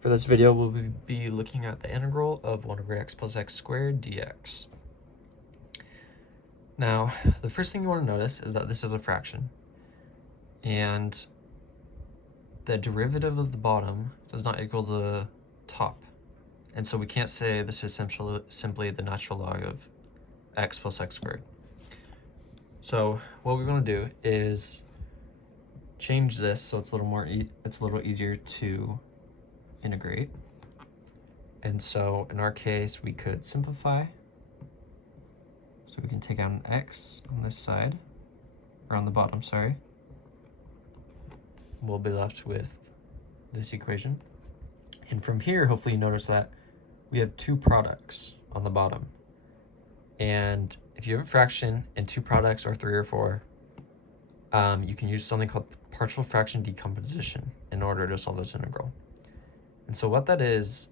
For this video, we'll be looking at the integral of 1 over x plus x squared dx. Now, the first thing you want to notice is that this is a fraction, and the derivative of the bottom does not equal the top. And so we can't say this is simply the natural log of x plus x squared. So what we want to do is change this so it's a little easier to integrate. And so in our case, we could simplify. So we can take out an x on this side, or on the bottom, sorry. We'll be left with this equation. And from here, hopefully you notice that we have two products on the bottom. And if you have a fraction and two products are 3 or 4, you can use something called partial fraction decomposition in order to solve this integral. And so what that is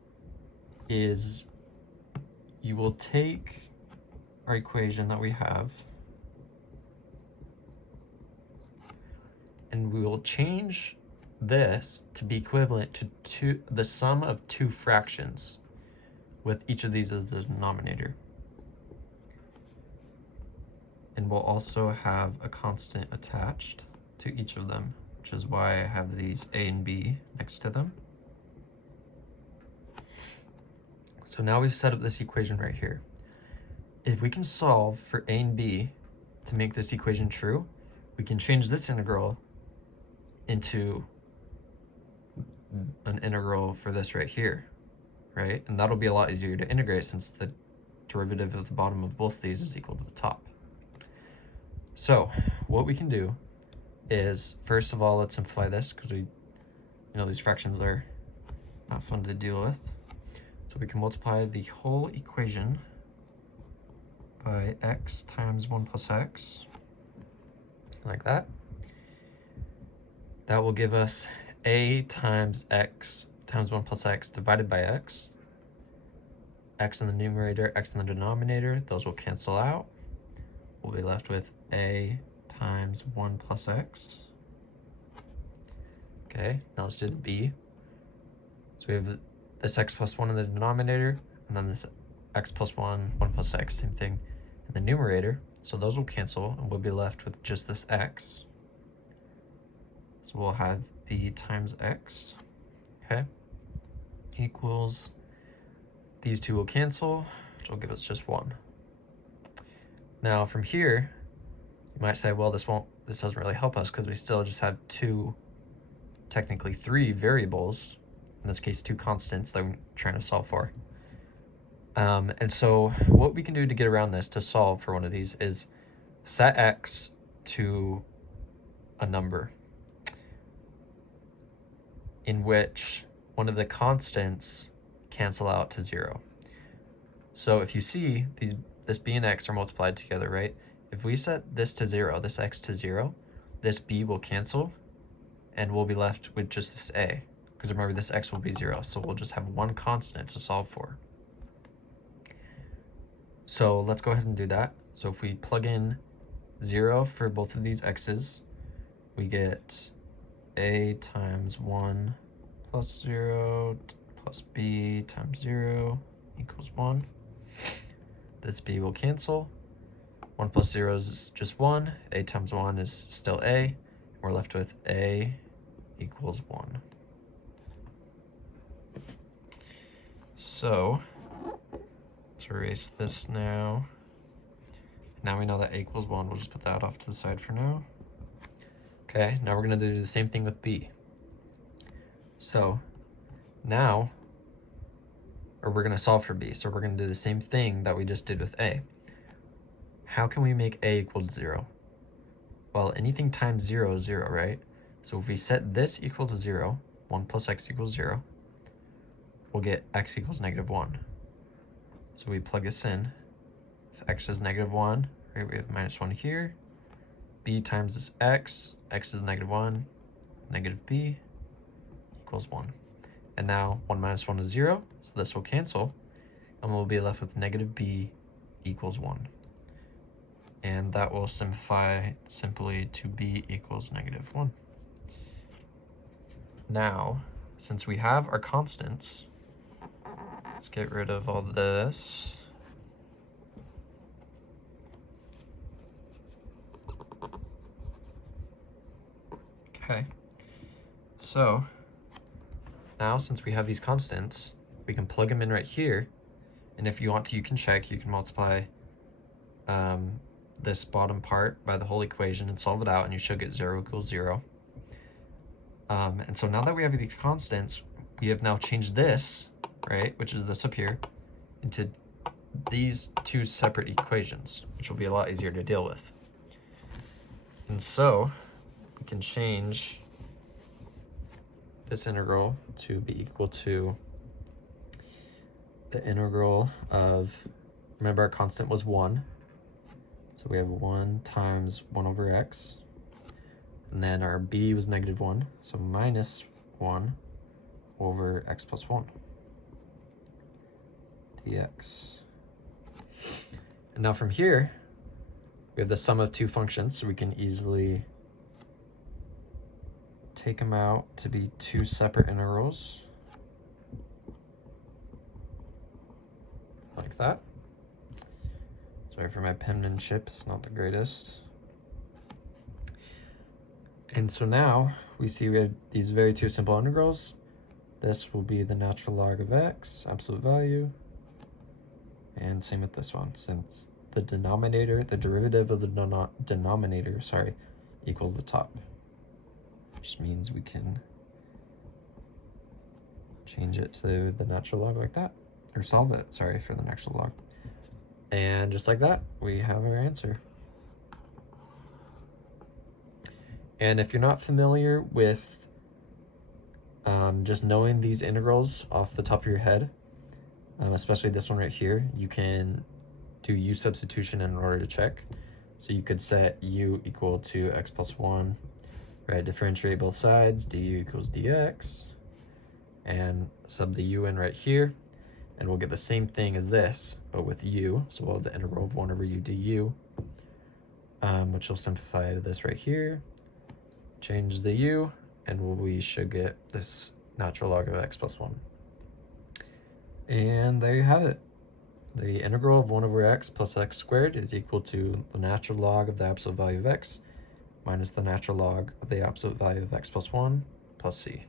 you will take our equation that we have, and we will change this to be equivalent to the sum of two fractions with each of these as the denominator. And we'll also have a constant attached to each of them, which is why I have these a and b next to them. So now we've set up this equation right here. If we can solve for a and b to make this equation true, we can change this integral into an integral for this right here, right? And that'll be a lot easier to integrate since the derivative of the bottom of both of these is equal to the top. So what we can do is, first of all, let's simplify this because these fractions are not fun to deal with. So we can multiply the whole equation by x times 1 plus x, like that. That will give us a times x times 1 plus x divided by x. X in the numerator, x in the denominator, those will cancel out. We'll be left with a times 1 plus x. Okay, now let's do the b. So we have this x plus 1 in the denominator, and then this x plus 1 plus x, same thing in the numerator. So those will cancel, and we'll be left with just this x. So we'll have b times x, okay, equals, these two will cancel, which will give us just 1. Now from here, you might say, well, this doesn't really help us because we still just have technically three variables, in this case 2 constants that we're trying to solve for. And so what we can do to get around this, to solve for one of these, is set x to a number in which one of the constants cancel out to 0. So if you see, this b and x are multiplied together, right? If we set this to 0, this x to 0, this b will cancel, and we'll be left with just this a. Because remember, this x will be 0, so we'll just have one constant to solve for. So let's go ahead and do that. So if we plug in 0 for both of these x's, we get a times 1 plus 0 plus b times 0 equals 1. This b will cancel. 1 plus 0 is just 1. A times 1 is still a. We're left with a equals 1. So let's erase this now. Now we know that a equals 1. We'll just put that off to the side for now. Okay, now we're going to do the same thing with b. So now, or we're going to solve for b. So we're going to do the same thing that we just did with a. How can we make a equal to 0? Well, anything times 0 is 0, right? So if we set this equal to 0, 1 plus x equals 0, we'll get x equals -1. So we plug this in. If x is -1, right, we have -1 here. B times this x is -1, negative b equals 1. And now 1 minus 1 is 0, so this will cancel, and we'll be left with negative b equals 1. And that will simplify simply to b equals -1. Now, since we have our constants, let's get rid of all this. Okay, so now since we have these constants, we can plug them in right here, and if you want to, you can check, you can multiply this bottom part by the whole equation and solve it out, and you should get 0 equals 0. And so now that we have these constants, we have now changed this, right, which is this up here, into these two separate equations, which will be a lot easier to deal with. And so we can change this integral to be equal to the integral of, remember our constant was 1, so we have 1 times 1 over x, and then our b was -1, so minus 1 over x plus 1 dx. And now from here, we have the sum of two functions, so we can easily take them out to be two separate integrals, like that. Sorry for my penmanship, it's not the greatest. And so now we see we have these very two simple integrals. This will be the natural log of x, absolute value. And same with this one, since the denominator, the derivative of the denominator, equals the top. Which means we can change it to the natural log like that, or solve it, for the natural log. And just like that, we have our answer. And if you're not familiar with just knowing these integrals off the top of your head, especially this one right here, you can do u substitution in order to check. So you could set u equal to x plus 1, right? Differentiate both sides, du equals dx, and sub the u in right here, and we'll get the same thing as this, but with u. So we'll have the integral of 1 over u du, which will simplify to this right here. Change the u, and we should get this natural log of x plus 1. And there you have it. The integral of 1 over x plus x squared is equal to the natural log of the absolute value of x minus the natural log of the absolute value of x plus 1 plus c.